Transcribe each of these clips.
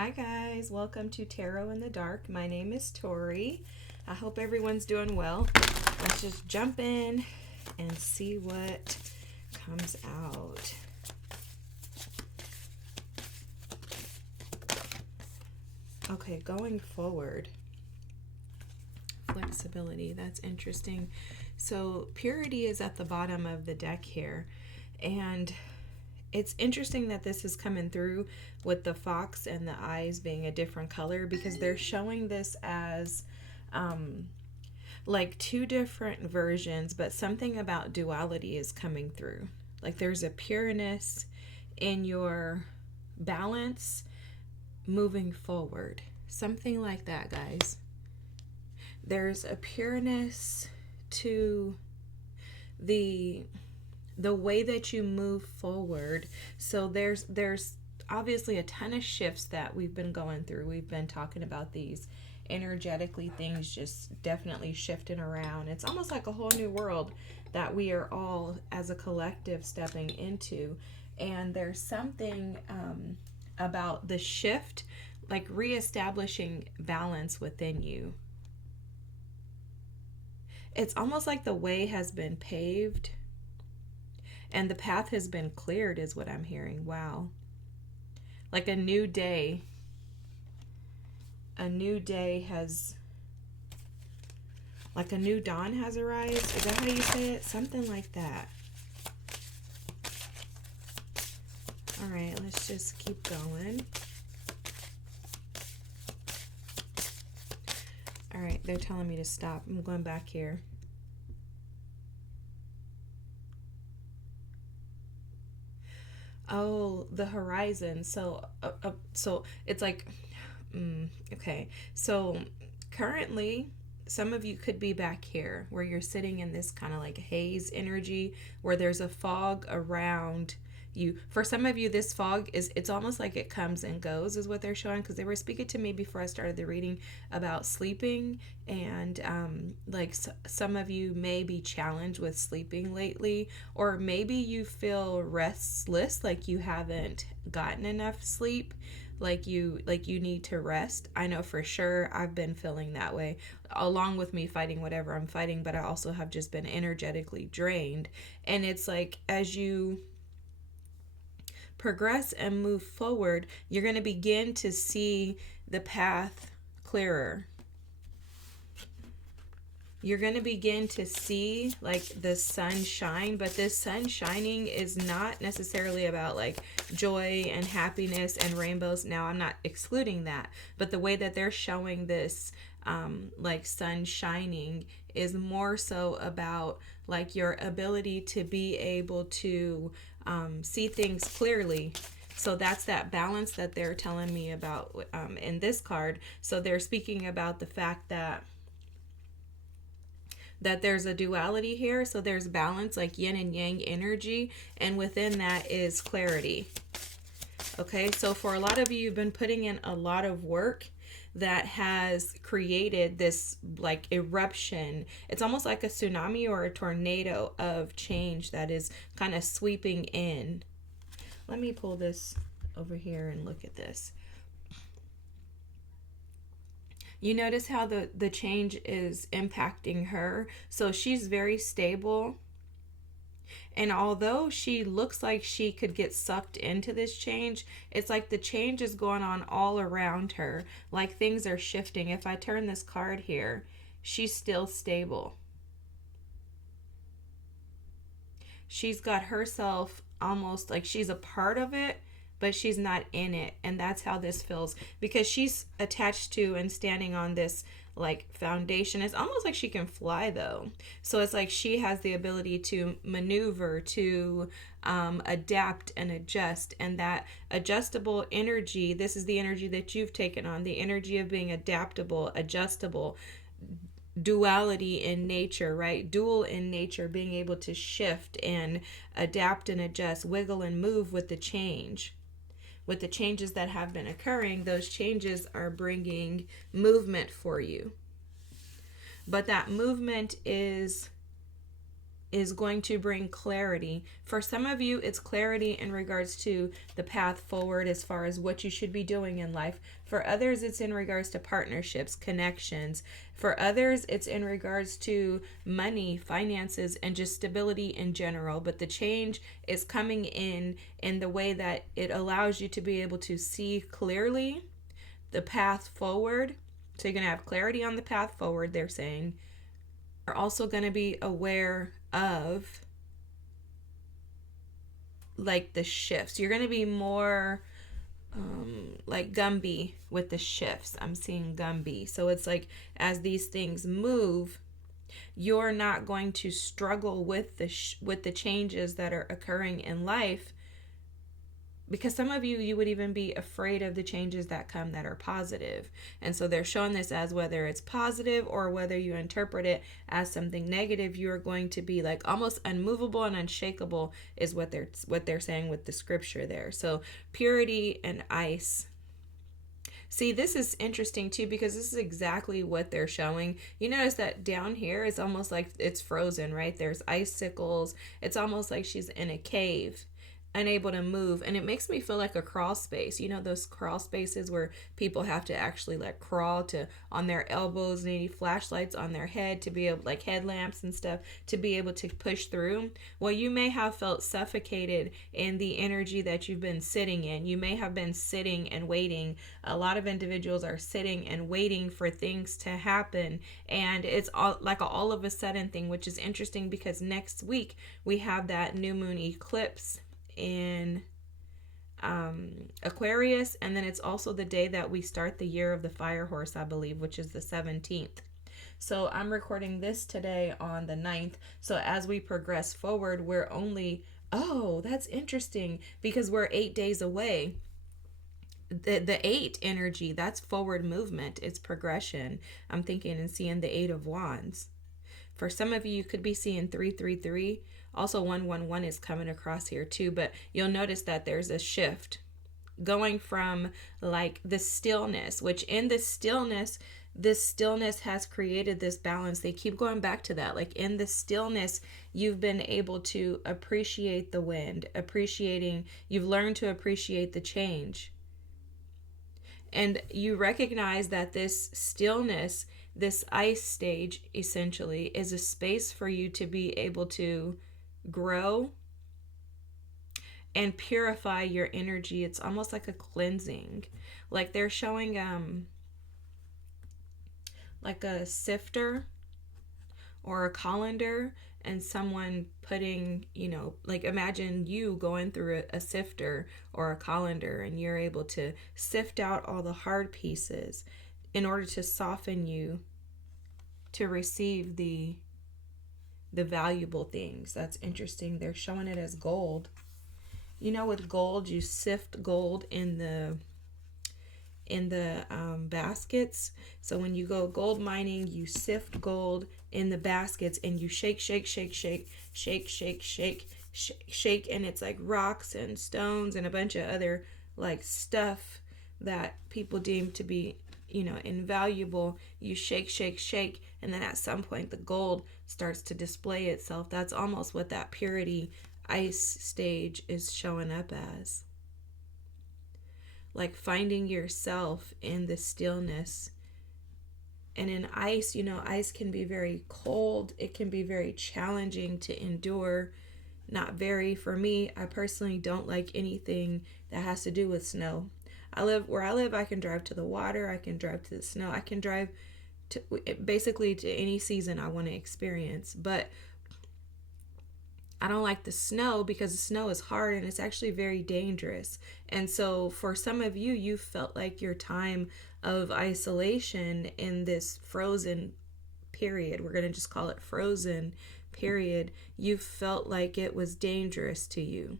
Hi guys, welcome to Tarot in the Dark. My name is Tori. I hope everyone's doing well. Let's just jump in and see what comes out. Okay, going forward. Flexibility, that's interesting. So purity is at the bottom of the deck here, and it's interesting that this is coming through with the fox and the eyes being a different color, because they're showing this as like two different versions, but something about duality is coming through. Like there's a pureness in your balance moving forward. Something like that, guys. There's a pureness to the way that you move forward. So there's obviously a ton of shifts that we've been going through. We've been talking about these energetically, things just definitely shifting around. It's almost like a whole new world that we are all as a collective stepping into. And there's something about the shift, like reestablishing balance within you. It's almost like the way has been paved and the path has been cleared, is what I'm hearing. Wow. Like a new day. A new day has, like a new dawn has arrived. Is that how you say it? Something like that. All right, let's just keep going. All right, they're telling me to stop. I'm going back here. Oh, the horizon. So it's like, okay. So currently, some of you could be back here where you're sitting in this kind of like haze energy where there's a fog around you. For some of you, this fog it's almost like it comes and goes, is what they're showing, because they were speaking to me before I started the reading about sleeping, and some of you may be challenged with sleeping lately, or maybe you feel restless, like you haven't gotten enough sleep, like you need to rest. I know for sure I've been feeling that way, along with me fighting whatever I'm fighting, but I also have just been energetically drained. And it's like, as you progress and move forward, you're going to begin to see the path clearer. You're going to begin to see like the sun shine, but this sun shining is not necessarily about like joy and happiness and rainbows. Now, I'm not excluding that, but the way that they're showing this like sun shining is more so about like your ability to be able to see things clearly. So that's that balance that they're telling me about in this card. So they're speaking about the fact that there's a duality here. So there's balance, like yin and yang energy, and within that is clarity. Okay, so for a lot of you, you've been putting in a lot of work that has created this like eruption. It's almost like a tsunami or a tornado of change that is kind of sweeping in. Let me pull this over here and look at this. You notice how the change is impacting her. So she's very stable. And although she looks like she could get sucked into this change, it's like the change is going on all around her. Like things are shifting. If I turn this card here, she's still stable. She's got herself almost like she's a part of it, but she's not in it. And that's how this feels, because she's attached to and standing on this like foundation. It's almost like she can fly though. So it's like she has the ability to maneuver, to adapt and adjust. And that adjustable energy, this is the energy that you've taken on, the energy of being adaptable, adjustable, duality in nature, right? Dual in nature, being able to shift and adapt and adjust, wiggle and move with the change. With the changes that have been occurring, those changes are bringing movement for you. But that movement is is going to bring clarity. For some of you, it's clarity in regards to the path forward as far as what you should be doing in life. For others, it's in regards to partnerships, connections. For others, it's in regards to money, finances, and just stability in general. But the change is coming in the way that it allows you to be able to see clearly the path forward. So you're going to have clarity on the path forward, they're saying. You're also going to be aware of like the shifts. You're going to be more like Gumby with the shifts. I'm seeing Gumby. So it's like as these things move, you're not going to struggle with the changes that are occurring in life, because some of you would even be afraid of the changes that come that are positive. And so they're showing this as whether it's positive or whether you interpret it as something negative, you're going to be like almost unmovable and unshakable is what they're saying with the scripture there. So purity and ice. See, this is interesting too, because this is exactly what they're showing. You notice that down here it's almost like it's frozen, right? There's icicles. It's almost like she's in a cave, unable to move, and it makes me feel like a crawl space. You know, those crawl spaces where people have to actually like crawl to on their elbows, and need flashlights on their head to be able, like headlamps and stuff, to be able to push through. Well, you may have felt suffocated in the energy that you've been sitting in. You may have been sitting and waiting. A lot of individuals are sitting and waiting for things to happen, and it's all like all of a sudden thing, which is interesting because next week we have that new moon eclipse in Aquarius, and then it's also the day that we start the year of the fire horse, I believe, which is the 17th. So I'm recording this today on the 9th. So as we progress forward, we're only, oh, that's interesting, because we're 8 days away. The 8 energy, that's forward movement, it's progression. I'm thinking and seeing the 8 of wands. For some of you, you could be seeing 333. Also 111 is coming across here too, but you'll notice that there's a shift going from like the stillness, which in this stillness has created this balance. They keep going back to that. Like in the stillness, you've been able to appreciate the wind, you've learned to appreciate the change. And you recognize that this stillness, this ice stage essentially, is a space for you to be able to grow and purify your energy. It's almost like a cleansing. Like they're showing like a sifter or a colander, and someone putting, like imagine you going through a sifter or a colander, and you're able to sift out all the hard pieces in order to soften you to receive the valuable things. That's interesting. They're showing it as gold. With gold, you sift gold in the baskets. So when you go gold mining, you sift gold in the baskets, and you shake, and it's like rocks and stones and a bunch of other like stuff that people deem to be invaluable. You shake, and then at some point the gold starts to display itself. That's almost what that purity ice stage is showing up as. Like finding yourself in the stillness. And in ice, ice can be very cold. It can be very challenging to endure. Not very, for me, I personally don't like anything that has to do with snow. Where I live, I can drive to the water, I can drive to the snow, I can drive to basically to any season I want to experience. But I don't like the snow because the snow is hard and it's actually very dangerous. And so for some of you, you felt like your time of isolation in this frozen period, we're going to just call it frozen period, you felt like it was dangerous to you.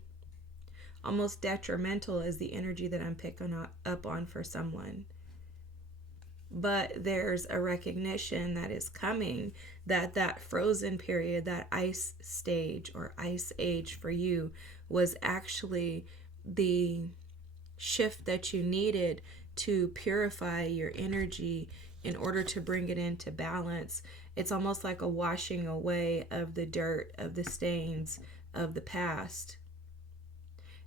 Almost detrimental is the energy that I'm picking up on for someone. But there's a recognition that is coming that frozen period, that ice stage or ice age for you, was actually the shift that you needed to purify your energy in order to bring it into balance. It's almost like a washing away of the dirt, of the stains of the past,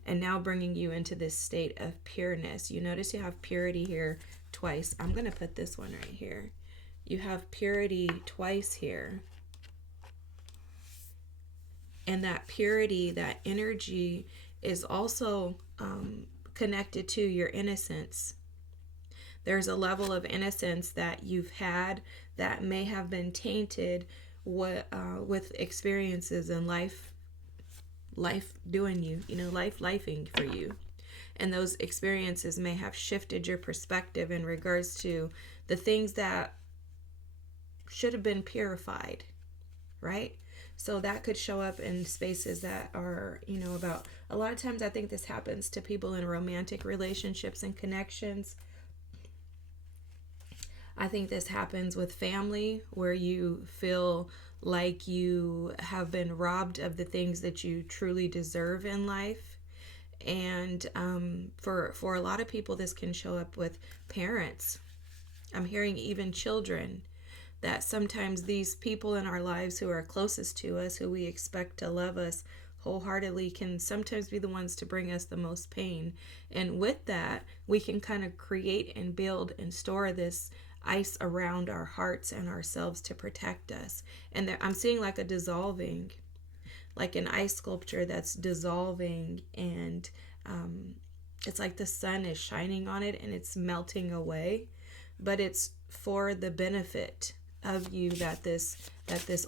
and now bringing you into this state of pureness. You notice you have purity here twice. I'm going to put this one right here. You have purity twice here. And that purity, that energy is also connected to your innocence. There's a level of innocence that you've had that may have been tainted with experiences in life doing you, life lifing for you. And those experiences may have shifted your perspective in regards to the things that should have been purified, right? So that could show up in spaces that are, about, a lot of times I think this happens to people in romantic relationships and connections. I think this happens with family, where you feel like you have been robbed of the things that you truly deserve in life. And for a lot of people, this can show up with parents. I'm hearing even children, that sometimes these people in our lives who are closest to us, who we expect to love us wholeheartedly, can sometimes be the ones to bring us the most pain. And with that, we can kind of create and build and store this ice around our hearts and ourselves to protect us. And I'm seeing like a dissolving, like an ice sculpture that's dissolving, and it's like the sun is shining on it and it's melting away, but it's for the benefit of you that this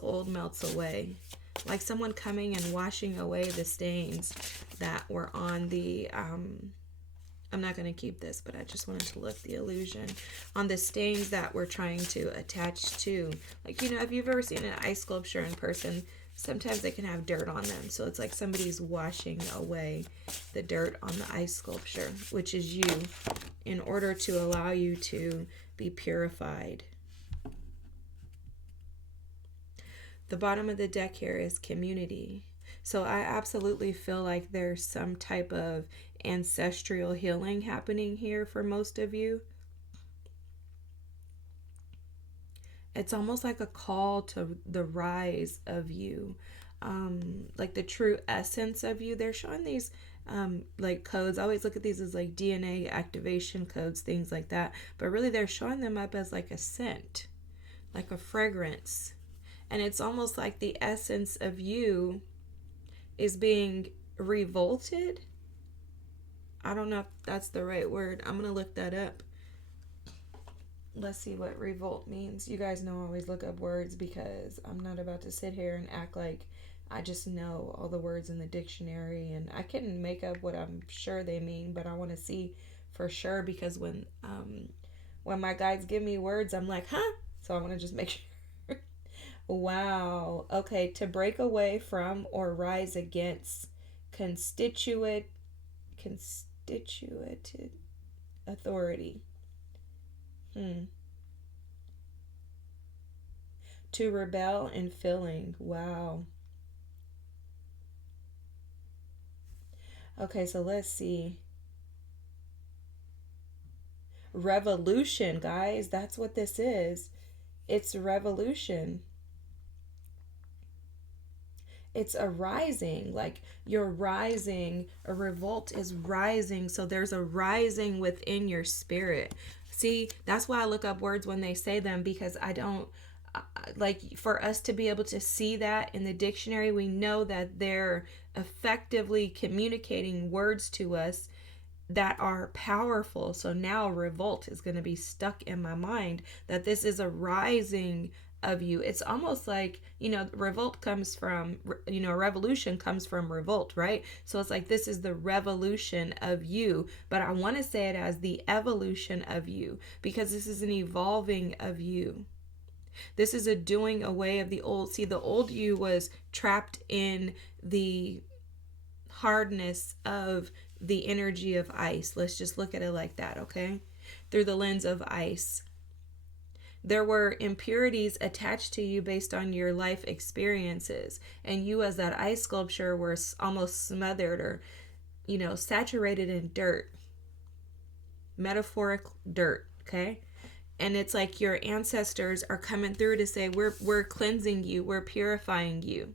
old melts away, like someone coming and washing away the stains that were on the I'm not going to keep this, but I just wanted to lift the illusion on the stains that we're trying to attach to. Like, if you've ever seen an ice sculpture in person, sometimes they can have dirt on them. So it's like somebody's washing away the dirt on the ice sculpture, which is you, in order to allow you to be purified. The bottom of the deck here is community. So I absolutely feel like there's some type of ancestral healing happening here for most of you. It's almost like a call to the rise of you, like the true essence of you. They're showing these like codes. I always look at these as like DNA activation codes, things like that. But really they're showing them up as like a scent, like a fragrance. And it's almost like the essence of you is being revolted. I don't know if that's the right word. I'm going to look that up. Let's see what revolt means. You guys know I always look up words because I'm not about to sit here and act like I just know all the words in the dictionary, and I can make up what I'm sure they mean, but I want to see for sure, because when my guides give me words, I'm like, huh? So I want to just make sure. Wow. Okay, to break away from or rise against constituted authority. To rebel in feeling. Wow. Okay, so let's see. Revolution, guys. That's what this is. It's revolution. It's a rising, like you're rising. A revolt is rising. So there's a rising within your spirit. See, that's why I look up words when they say them, because I don't like, for us to be able to see that in the dictionary, we know that they're effectively communicating words to us that are powerful. So now revolt is going to be stuck in my mind, that this is a rising of you. It's almost like, revolt comes from, revolution comes from revolt, right? So it's like, this is the revolution of you, but I want to say it as the evolution of you, because this is an evolving of you. This is a doing away of the old. See, the old you was trapped in the hardness of the energy of ice. Let's just look at it like that, okay? Through the lens of ice. There were impurities attached to you based on your life experiences. And you, as that ice sculpture, were almost smothered or, saturated in dirt. Metaphoric dirt, okay? And it's like your ancestors are coming through to say, we're cleansing you, we're purifying you.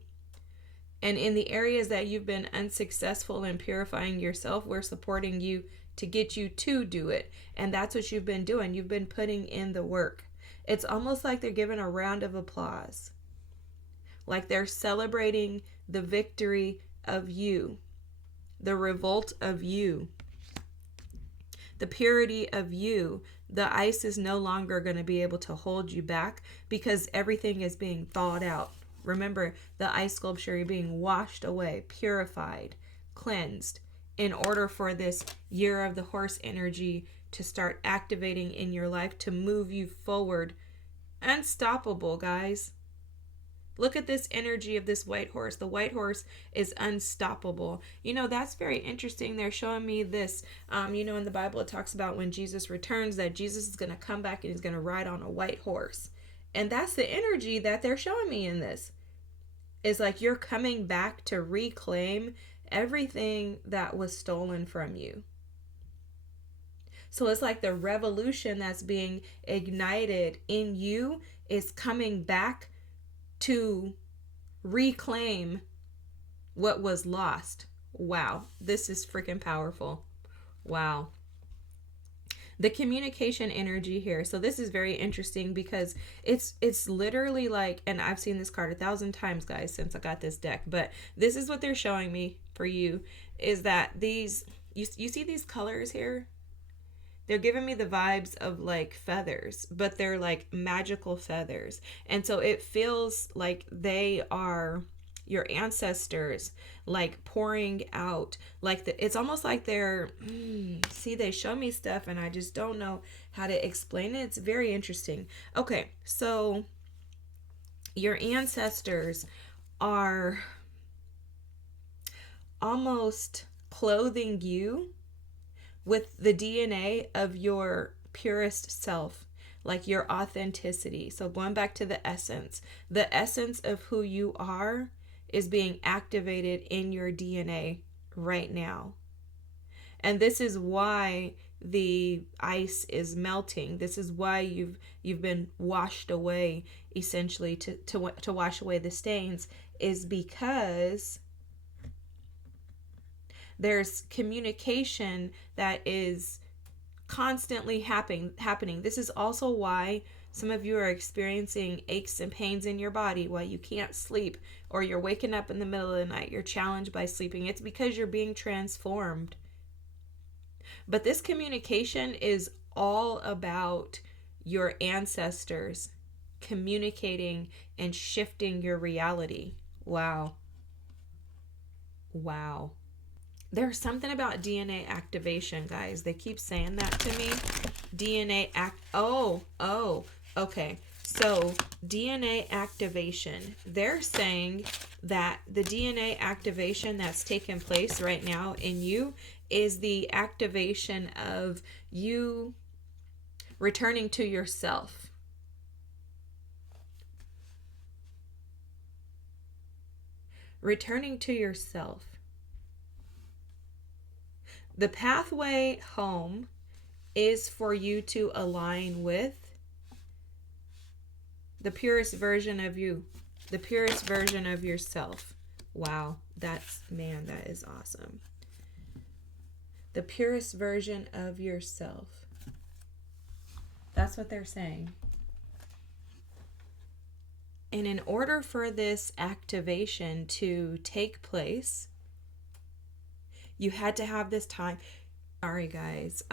And in the areas that you've been unsuccessful in purifying yourself, we're supporting you to get you to do it. And that's what you've been doing. You've been putting in the work. It's almost like they're giving a round of applause, like they're celebrating the victory of you, the revolt of you, the purity of you. The ice is no longer going to be able to hold you back because everything is being thawed out. Remember, the ice sculpture, you're being washed away, purified, cleansed, in order for this year of the horse energy to start activating in your life to move you forward. Unstoppable, guys. Look at this energy of this white horse. The white horse is unstoppable. You know, that's very interesting. They're showing me this. In the Bible, it talks about when Jesus returns, that Jesus is going to come back and he's going to ride on a white horse. And that's the energy that they're showing me in this. It's like you're coming back to reclaim everything that was stolen from you. So it's like the revolution that's being ignited in you is coming back to reclaim what was lost. Wow, this is freaking powerful. Wow. The communication energy here. So this is very interesting because it's literally like, and I've seen this card 1,000 times, guys, since I got this deck, but this is what they're showing me for you is that these, you see these colors here? They're giving me the vibes of like feathers, but they're like magical feathers. And so it feels like they are your ancestors, like pouring out, like it's almost like they're, see, they show me stuff and I just don't know how to explain it. It's very interesting. Okay, so your ancestors are almost clothing you with the DNA of your purest self, like your authenticity. So going back to the essence of who you are is being activated in your DNA right now. And this is why the ice is melting. This is why you've been washed away, essentially, to wash away the stains, is because there's communication that is constantly happening. This is also why some of you are experiencing aches and pains in your body, why you can't sleep, or you're waking up in the middle of the night, you're challenged by sleeping. It's because you're being transformed. But this communication is all about your ancestors communicating and shifting your reality. Wow. Wow. There's something about DNA activation, guys. They keep saying that to me. Okay. So DNA activation. They're saying that the DNA activation that's taking place right now in you is the activation of you returning to yourself. Returning to yourself. The pathway home is for you to align with the purest version of you, the purest version of yourself. Wow, that is awesome. The purest version of yourself. That's what they're saying. And in order for this activation to take place, you had to have this time. Sorry, guys.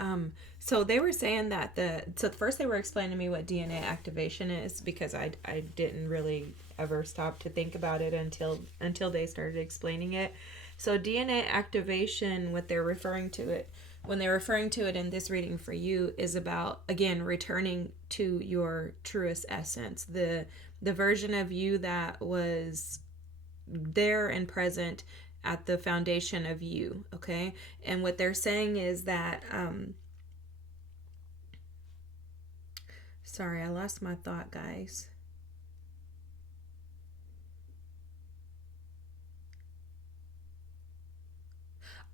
So they were saying that first they were explaining to me what DNA activation is, because I didn't really ever stop to think about it until they started explaining it. So DNA activation, what they're referring to it, when they're referring to it in this reading for you, is about, again, returning to your truest essence, the version of you that was there and present at the foundation of you. Okay. And what they're saying is that sorry, I lost my thought, guys.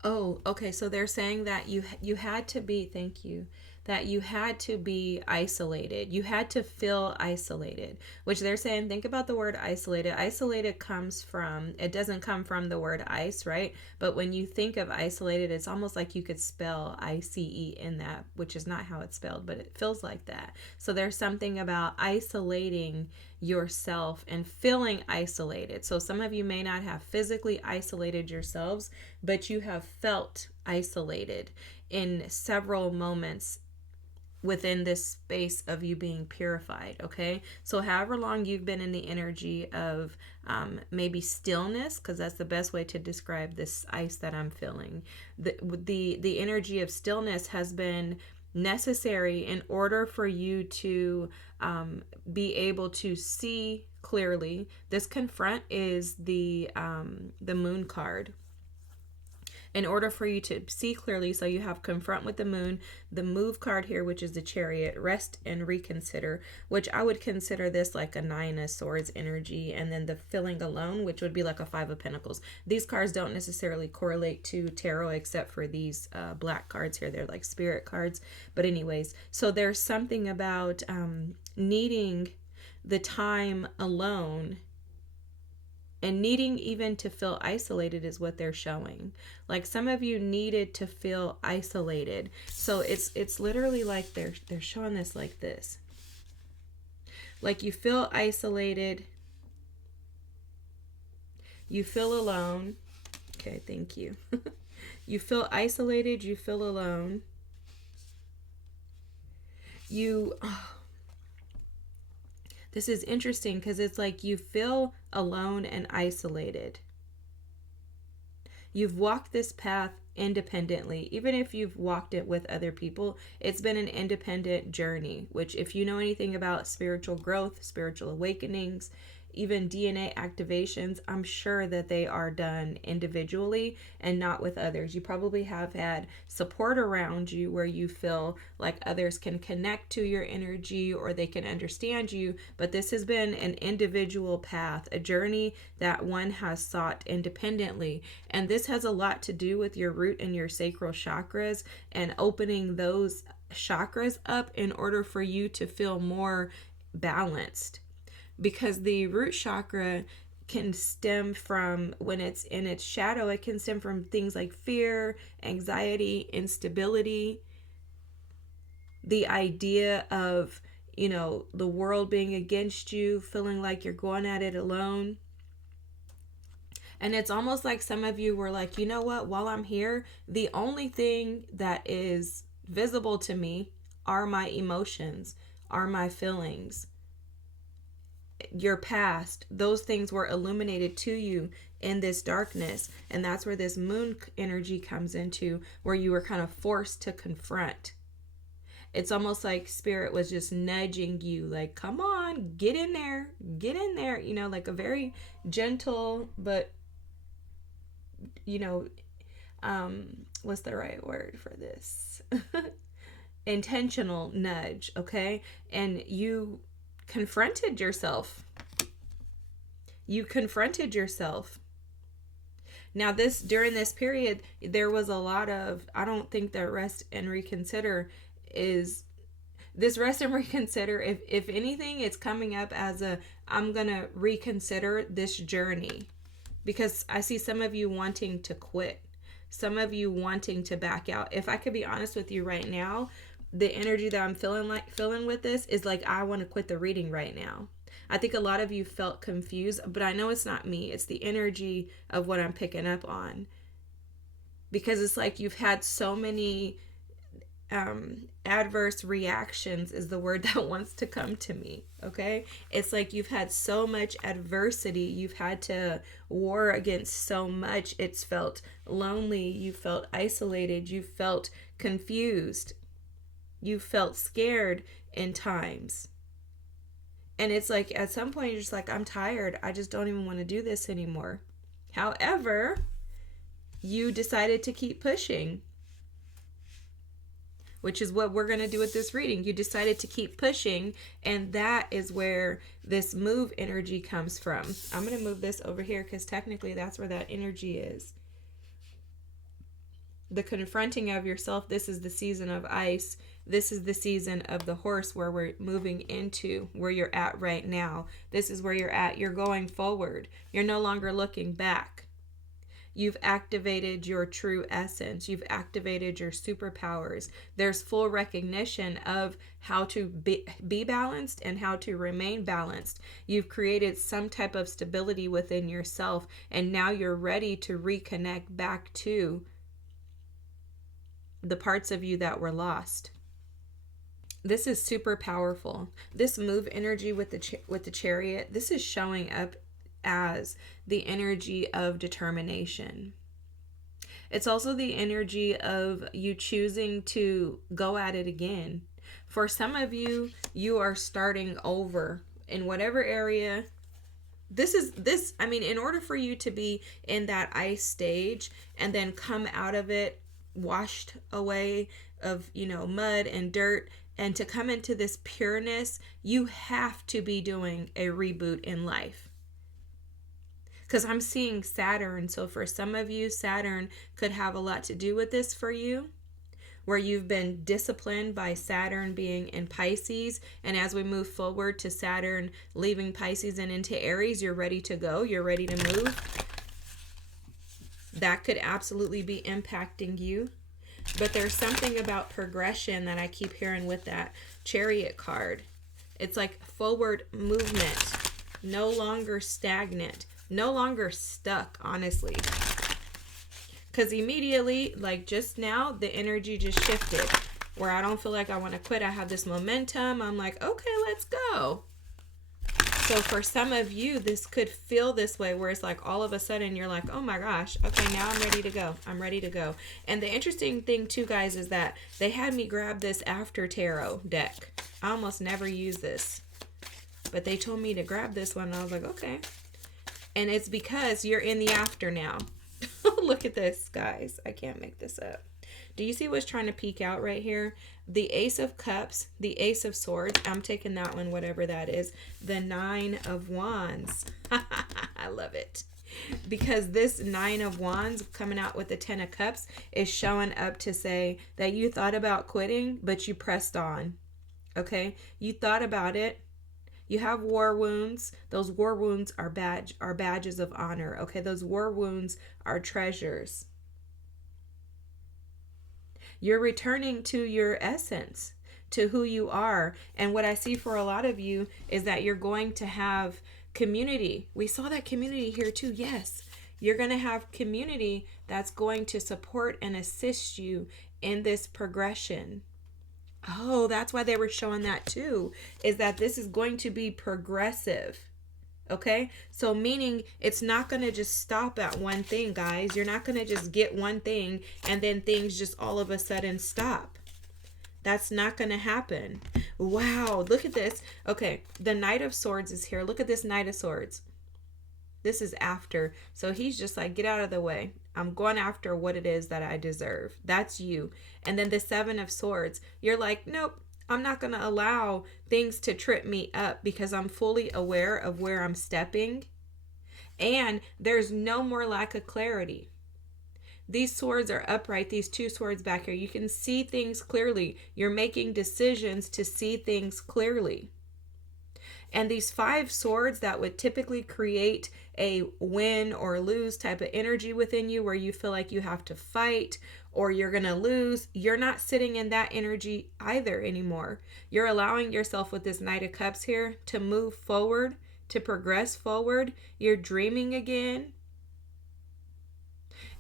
Oh, okay. So they're saying that you had to be, thank you, that you had to be isolated. You had to feel isolated, which they're saying, think about the word isolated. Isolated comes from, it doesn't come from the word ice, right? But when you think of isolated, it's almost like you could spell ICE in that, which is not how it's spelled, but it feels like that. So there's something about isolating yourself and feeling isolated. So some of you may not have physically isolated yourselves, but you have felt isolated in several moments within this space of you being purified. Okay, so however long you've been in the energy of maybe stillness, because that's the best way to describe this ice that I'm feeling, the energy of stillness has been necessary in order for you to be able to see clearly. This confront is the moon card. In order for you to see clearly, so you have confront with the moon, the move card here, which is the chariot, rest and reconsider, which I would consider this like a 9 of swords energy, and then the feeling alone, which would be like a 5 of pentacles. These cards don't necessarily correlate to tarot except for these black cards here. They're like spirit cards. But anyways, so there's something about needing the time alone and needing even to feel isolated is what they're showing. Like some of you needed to feel isolated. So it's literally like they're showing this like this. Like you feel isolated. You feel alone. Okay, thank you. You feel isolated, you feel alone. This is interesting because it's like you feel alone and isolated. You've walked this path independently. Even if you've walked it with other people, it's been an independent journey, which if you know anything about spiritual growth, spiritual awakenings, even DNA activations, I'm sure that they are done individually and not with others. You probably have had support around you where you feel like others can connect to your energy or they can understand you, but this has been an individual path, a journey that one has sought independently. And this has a lot to do with your root and your sacral chakras and opening those chakras up in order for you to feel more balanced. Because the root chakra can stem from, when it's in its shadow, it can stem from things like fear, anxiety, instability, the idea of, the world being against you, feeling like you're going at it alone. And it's almost like some of you were like, you know what, while I'm here, the only thing that is visible to me are my emotions, are my feelings. Your past, those things were illuminated to you in this darkness, and that's where this moon energy comes into, where you were kind of forced to confront. It's almost like spirit was just nudging you, like, come on, get in there, like a very gentle, but what's the right word for this? Intentional nudge, okay? And you confronted yourself. Now during this period, there was a lot of, I don't think that rest and reconsider is this rest and reconsider. If anything, it's coming up as I'm gonna reconsider this journey, because I see some of you wanting to quit, some of you wanting to back out. If I could be honest with you right now, the energy that I'm feeling with this is like, I want to quit the reading right now. I think a lot of you felt confused, but I know it's not me. It's the energy of what I'm picking up on. Because it's like you've had so many adverse reactions is the word that wants to come to me, okay? It's like you've had so much adversity. You've had to war against so much. It's felt lonely. You felt isolated. You felt confused. You felt scared in times. And it's like at some point you're just like, I'm tired. I just don't even want to do this anymore. However, you decided to keep pushing, which is what we're going to do with this reading. You decided to keep pushing, and that is where this move energy comes from. I'm going to move this over here because technically that's where that energy is. the confronting of yourself. This is the season of ice. This is the season of the horse, where we're moving into where you're at right now. This is where you're at. You're going forward. You're no longer looking back. You've activated your true essence. You've activated your superpowers. There's full recognition of how to be balanced and how to remain balanced. You've created some type of stability within yourself, and now you're ready to reconnect back to the parts of you that were lost. This is super powerful. This move energy with the chariot, this is showing up as the energy of determination. It's also the energy of you choosing to go at it again. For some of you, you are starting over in whatever area. In order for you to be in that ice stage and then come out of it washed away of, mud and dirt, and to come into this pureness, you have to be doing a reboot in life. Because I'm seeing Saturn. So for some of you, Saturn could have a lot to do with this for you, where you've been disciplined by Saturn being in Pisces. And as we move forward to Saturn leaving Pisces and into Aries, you're ready to go. You're ready to move. That could absolutely be impacting you. But there's something about progression that I keep hearing with that Chariot card. It's like forward movement, no longer stagnant. No longer stuck, honestly. Because immediately, like just now, the energy just shifted. Where I don't feel like I want to quit. I have this momentum. I'm like, okay, let's go. So for some of you, this could feel this way, where it's like all of a sudden you're like, oh my gosh, okay, now I'm ready to go. I'm ready to go. And the interesting thing too, guys, is that they had me grab this After Tarot deck. I almost never use this. But they told me to grab this one, and I was like, okay. And it's because you're in the after now. Look at this, guys. I can't make this up. Do you see what's trying to peek out right here? The Ace of Cups, the Ace of Swords. I'm taking that one, whatever that is. The Nine of Wands. I love it. Because this Nine of Wands coming out with the Ten of Cups is showing up to say that you thought about quitting, but you pressed on. Okay? You thought about it. You have war wounds. Those war wounds are badges of honor. Okay, those war wounds are treasures. You're returning to your essence, to who you are. And what I see for a lot of you is that you're going to have community. We saw that community here too. Yes, you're going to have community that's going to support and assist you in this progression. Oh, that's why they were showing that too, is that this is going to be progressive. Okay? So meaning it's not going to just stop at one thing, guys. You're not going to just get one thing and then things just all of a sudden stop. That's not going to happen. Wow, look at this. Okay, the Knight of Swords is here. Look at this Knight of Swords. This is after. So he's just like, get out of the way. I'm going after what it is that I deserve. That's you. And then the Seven of Swords. You're like, nope, I'm not going to allow things to trip me up because I'm fully aware of where I'm stepping. And there's no more lack of clarity. These swords are upright. These two swords back here. You can see things clearly. You're making decisions to see things clearly. And these five swords that would typically create a win or lose type of energy within you, where you feel like you have to fight or you're going to lose, you're not sitting in that energy either anymore. You're allowing yourself with this Knight of Cups here to move forward, to progress forward. You're dreaming again.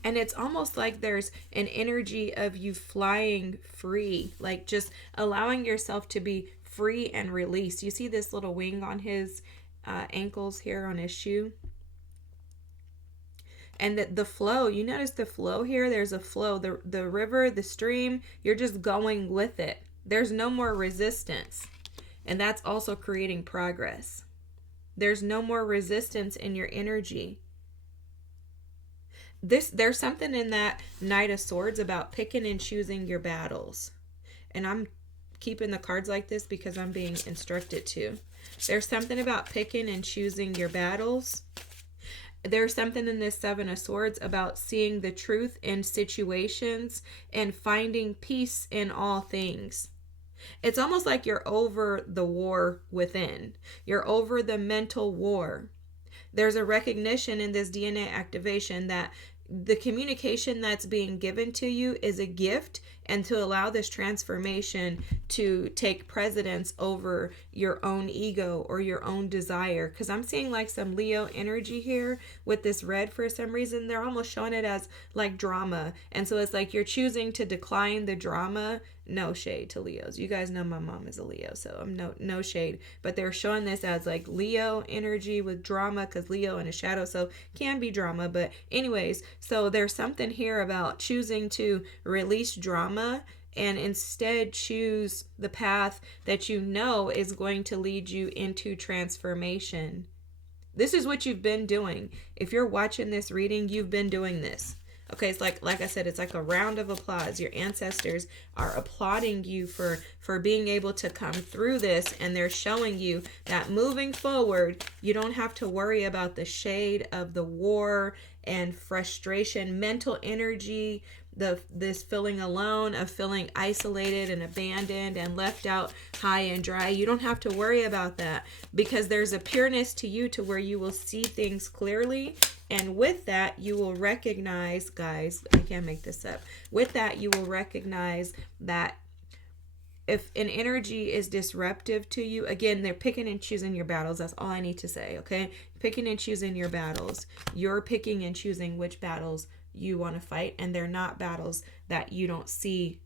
And it's almost like there's an energy of you flying free, like just allowing yourself to be free and released. You see this little wing on his ankles here on his shoe? And the flow, you notice the flow here? There's a flow. The river, the stream, you're just going with it. There's no more resistance. And that's also creating progress. There's no more resistance in your energy. There's something in that Knight of Swords about picking and choosing your battles. And I'm keeping the cards like this because I'm being instructed to. There's something about picking and choosing your battles. There's something in this Seven of Swords about seeing the truth in situations and finding peace in all things. It's almost like you're over the war within. You're over the mental war. There's a recognition in this DNA activation that the communication that's being given to you is a gift, and to allow this transformation to take precedence over your own ego or your own desire. Because I'm seeing like some Leo energy here with this red for some reason. They're almost showing it as like drama. And so it's like you're choosing to decline the drama. No shade to Leos. You guys know my mom is a Leo, so I'm no shade. But they're showing this as like Leo energy with drama, because Leo in a shadow, so can be drama. But anyways, so there's something here about choosing to release drama and instead choose the path that you know is going to lead you into transformation. This is what you've been doing. If you're watching this reading, you've been doing this. Okay, it's like I said, it's like a round of applause. Your ancestors are applauding you for being able to come through this, and they're showing you that moving forward, you don't have to worry about the shade of the war and frustration, mental energy, this feeling alone, of feeling isolated and abandoned and left out high and dry. You don't have to worry about that, because there's a pureness to you to where you will see things clearly. And with that, you will recognize, guys, I can't make this up. With that, you will recognize that if an energy is disruptive to you, again, they're picking and choosing your battles. That's all I need to say, okay? Picking and choosing your battles. You're picking and choosing which battles you want to fight, and they're not battles that you don't see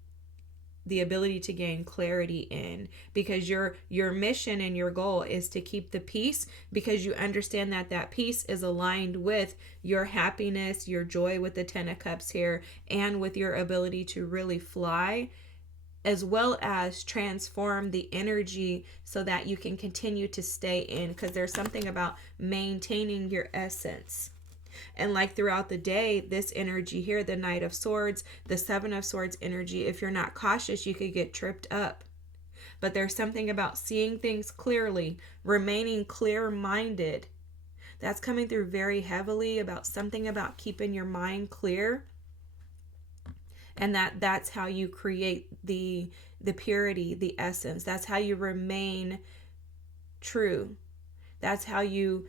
the ability to gain clarity in, because your mission and your goal is to keep the peace, because you understand that that peace is aligned with your happiness, your joy with the 10 of Cups here, and with your ability to really fly, as well as transform the energy so that you can continue to stay in, because there's something about maintaining your essence. And like throughout the day, this energy here, the Knight of Swords, the Seven of Swords energy, if you're not cautious, you could get tripped up. But there's something about seeing things clearly, remaining clear-minded. That's coming through very heavily, about something about keeping your mind clear. And that's how you create the purity, the essence. That's how you remain true. That's how you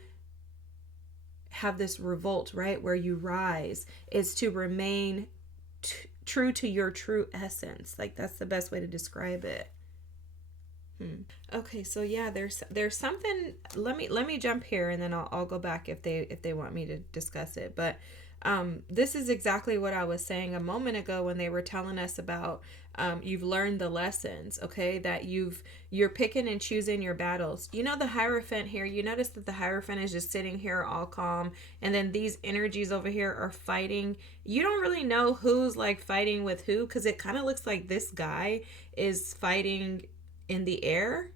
have this revolt, right? Where you rise, is to remain true to your true essence. Like, that's the best way to describe it. Okay, so yeah, there's something. Let me jump here, and then I'll go back if they want me to discuss it. But this is exactly what I was saying a moment ago when they were telling us about you've learned the lessons, okay, that you're picking and choosing your battles. You know, the Hierophant here, you notice that the Hierophant is just sitting here all calm, and then these energies over here are fighting. You don't really know who's like fighting with who, because it kind of looks like this guy is fighting in the air.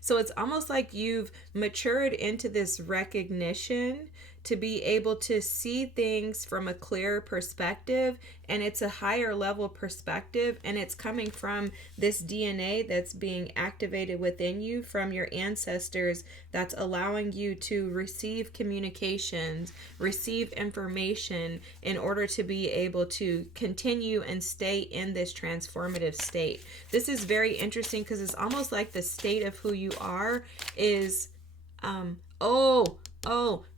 So it's almost like you've matured into this recognition to be able to see things from a clearer perspective, and it's a higher level perspective, and it's coming from this DNA that's being activated within you from your ancestors, that's allowing you to receive communications, receive information, in order to be able to continue and stay in this transformative state. This is very interesting, because it's almost like the state of who you are is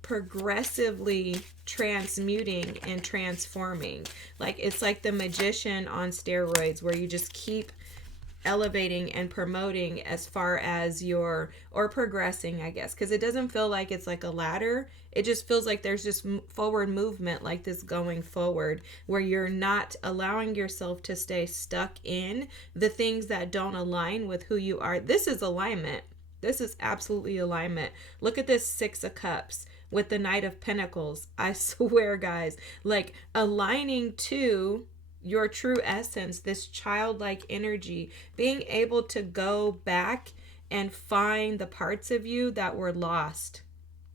progressively transmuting and transforming. Like, it's like the magician on steroids, where you just keep elevating and promoting as far as or progressing, I guess, because it doesn't feel like it's like a ladder. It just feels like there's just forward movement, like this going forward, where you're not allowing yourself to stay stuck in the things that don't align with who you are. This is alignment. This is absolutely alignment. Look at this Six of Cups with the Knight of Pentacles. I swear, guys, like aligning to your true essence, this childlike energy, being able to go back and find the parts of you that were lost.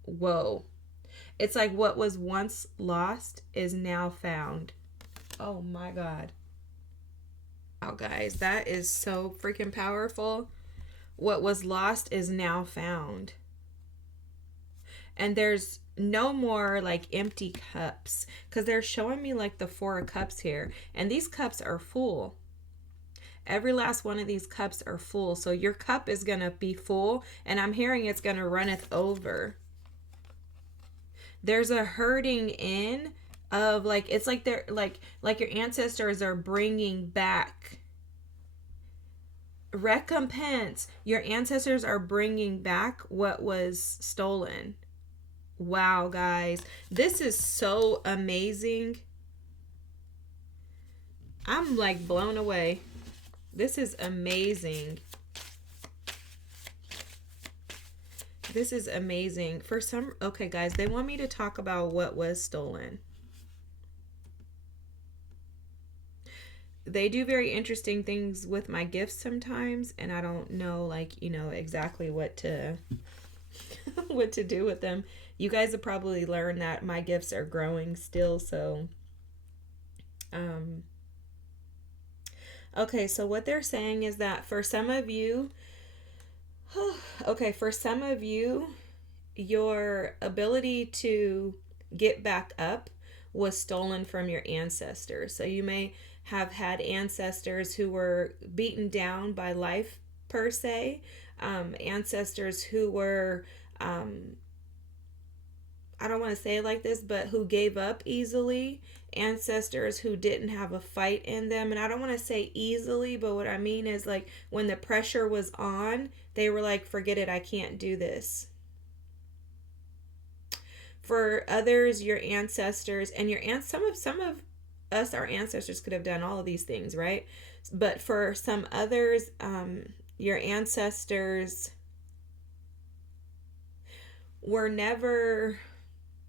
Whoa. It's like what was once lost is now found. Oh my God. Oh, guys, that is so freaking powerful. What was lost is now found. And there's no more like empty cups, because they're showing me like the Four of Cups here, and these cups are full. Every last one of these cups are full. So your cup is going to be full, and I'm hearing it's going to runneth over. There's a hurting in of like, it's like they're like your ancestors are bringing back recompense. Your ancestors are bringing back what was stolen. Wow, guys, this is so amazing. I'm like blown away. This is amazing. This is amazing. For some, okay, guys, they want me to talk about what was stolen. They do very interesting things with my gifts sometimes, and I don't know, like, exactly what to what to do with them. You guys have probably learned that my gifts are growing still, so okay, so what they're saying is that for some of you, okay, for some of you, your ability to get back up was stolen from your ancestors. So you may have had ancestors who were beaten down by life, per se, ancestors who were, I don't want to say it like this, but who gave up easily, ancestors who didn't have a fight in them. And I don't want to say easily, but what I mean is like when the pressure was on, they were like, forget it, I can't do this. For others, your ancestors and some of us, our ancestors could have done all of these things, right? But for some others, your ancestors were never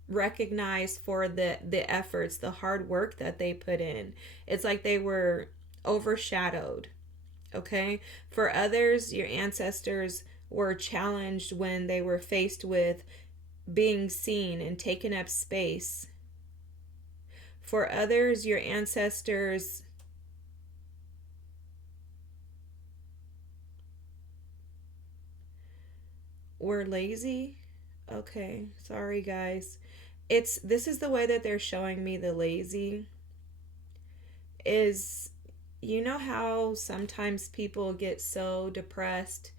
recognized for the efforts, the hard work that they put in. It's like they were overshadowed. Okay? For others, your ancestors were challenged when they were faced with being seen and taking up space. For others, your ancestors were lazy. Okay, sorry guys. This is the way that they're showing me the lazy is, you know how sometimes people get so depressed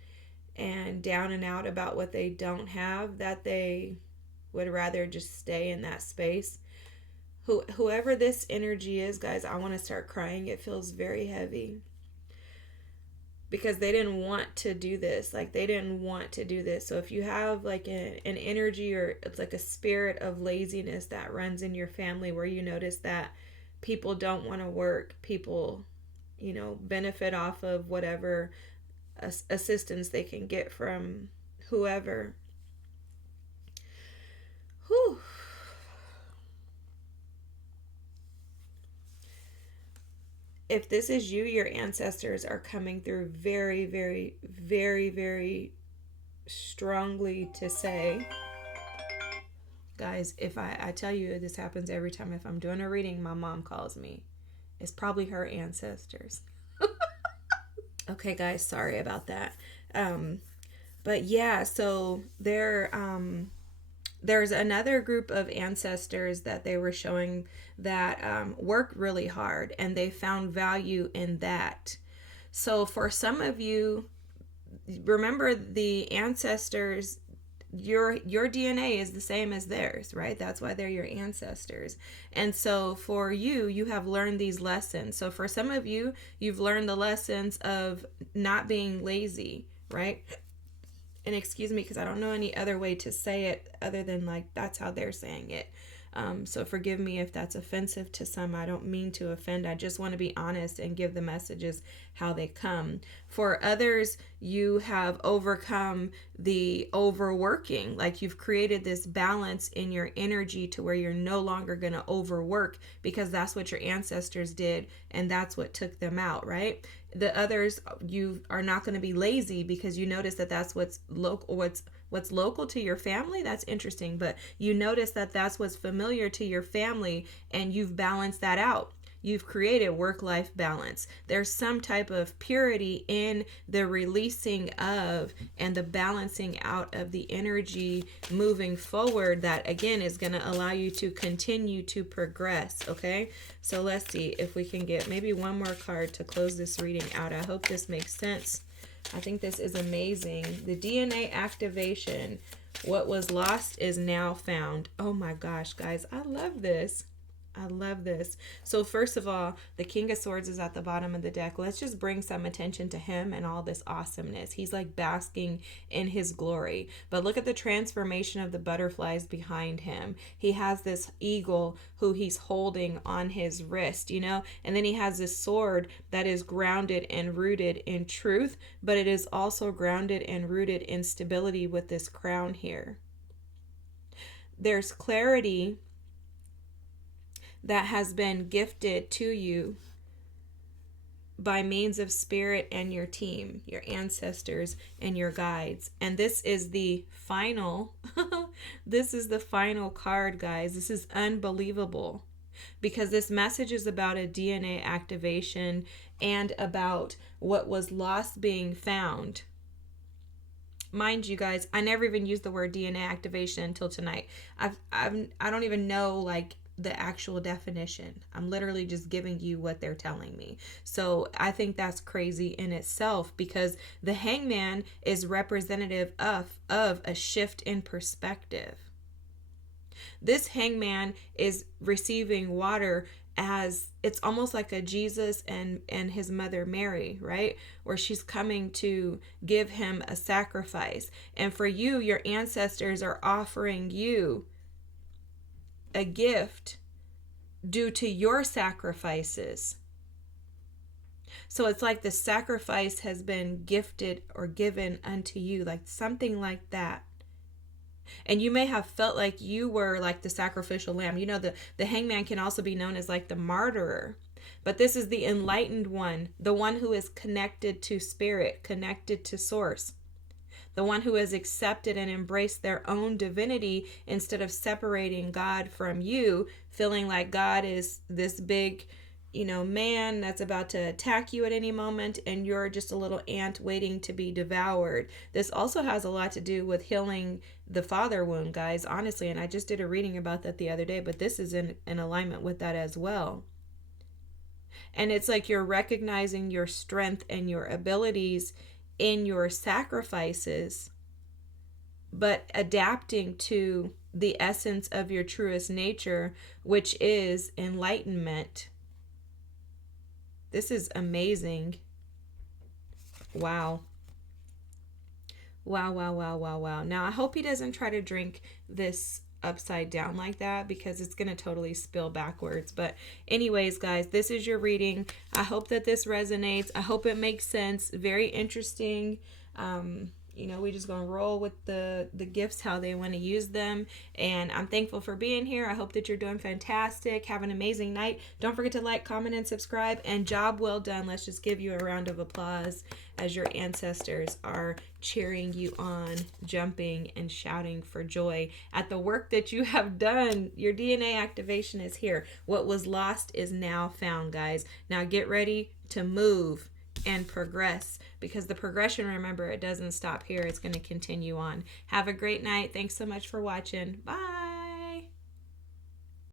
and down and out about what they don't have that they would rather just stay in that space. Whoever this energy is, guys, I want to start crying. It feels very heavy because they didn't want to do this. Like, they didn't want to do this. So if you have like an energy or it's like a spirit of laziness that runs in your family where you notice that people don't want to work, people, benefit off of whatever assistance they can get from whoever. Whew. If this is you, your ancestors are coming through very, very, very, very strongly to say, guys, if I tell you this happens every time, if I'm doing a reading, my mom calls me. It's probably her ancestors. Okay, guys, sorry about that. But yeah, so there's another group of ancestors that they were showing that worked really hard, and they found value in that. So for some of you, remember the ancestors, your DNA is the same as theirs, right? That's why they're your ancestors. And so for you, you have learned these lessons. So for some of you, you've learned the lessons of not being lazy, right? And excuse me because I don't know any other way to say it other than like that's how they're saying it. So forgive me if that's offensive to some. I don't mean to offend. I just want to be honest and give the messages how they come. For others, you have overcome the overworking. Like you've created this balance in your energy to where you're no longer going to overwork because that's what your ancestors did and that's what took them out, right? The others, you are not going to be lazy because you notice that that's what's local to your family. That's interesting, but you notice that that's what's familiar to your family and you've balanced that out. You've created work-life balance. There's some type of purity in the releasing of and the balancing out of the energy moving forward that, again, is going to allow you to continue to progress, okay? So let's see if we can get maybe one more card to close this reading out. I hope this makes sense. I think this is amazing. The DNA activation. What was lost is now found. Oh my gosh, guys, I love this. I love this. So first of all, the King of Swords is at the bottom of the deck. Let's just bring some attention to him and all this awesomeness. He's like basking in his glory. But look at the transformation of the butterflies behind him. He has this eagle who he's holding on his wrist, you know, and then he has this sword that is grounded and rooted in truth, but it is also grounded and rooted in stability with this crown here. There's clarity that has been gifted to you by means of spirit and your team, your ancestors and your guides. And this is the final, this is the final card, guys. This is unbelievable because this message is about a DNA activation and about what was lost being found. Mind you, guys, I never even used the word DNA activation until tonight. I don't even know like the actual definition. I'm literally just giving you what they're telling me. So I think that's crazy in itself because the hangman is representative of a shift in perspective. This hangman is receiving water as it's almost like a Jesus and his mother Mary, right? Where she's coming to give him a sacrifice. And for you, your ancestors are offering you a gift due to your sacrifices. So it's like the sacrifice has been gifted or given unto you, like something like that. And you may have felt like you were like the sacrificial lamb. You know, the hangman can also be known as like the martyrer. But this is the enlightened one, the one who is connected to spirit, connected to source. The one who has accepted and embraced their own divinity instead of separating God from you, feeling like God is this big, you know, man that's about to attack you at any moment and you're just a little ant waiting to be devoured. This also has a lot to do with healing the father wound, guys, honestly. And I just did a reading about that the other day, but this is in alignment with that as well. And it's like you're recognizing your strength and your abilities in your sacrifices, but adapting to the essence of your truest nature, which is enlightenment. This is amazing. Wow. Wow, wow, wow, wow, wow. Now, I hope he doesn't try to drink this upside down like that because it's going to totally spill backwards. But anyways, guys, this is your reading. I hope that this resonates. I hope it makes sense. Very interesting. You know, we just gonna roll with the gifts, how they want to use them. And I'm thankful for being here. I hope that you're doing fantastic. Have an amazing night. Don't forget to like, comment, and subscribe. And job well done. Let's just give you a round of applause as your ancestors are cheering you on, jumping and shouting for joy at the work that you have done. Your DNA activation is here. What was lost is now found, guys. Now get ready to move and progress, because the progression, remember, it doesn't stop here. It's going to continue on. Have a great night. Thanks so much for watching. Bye.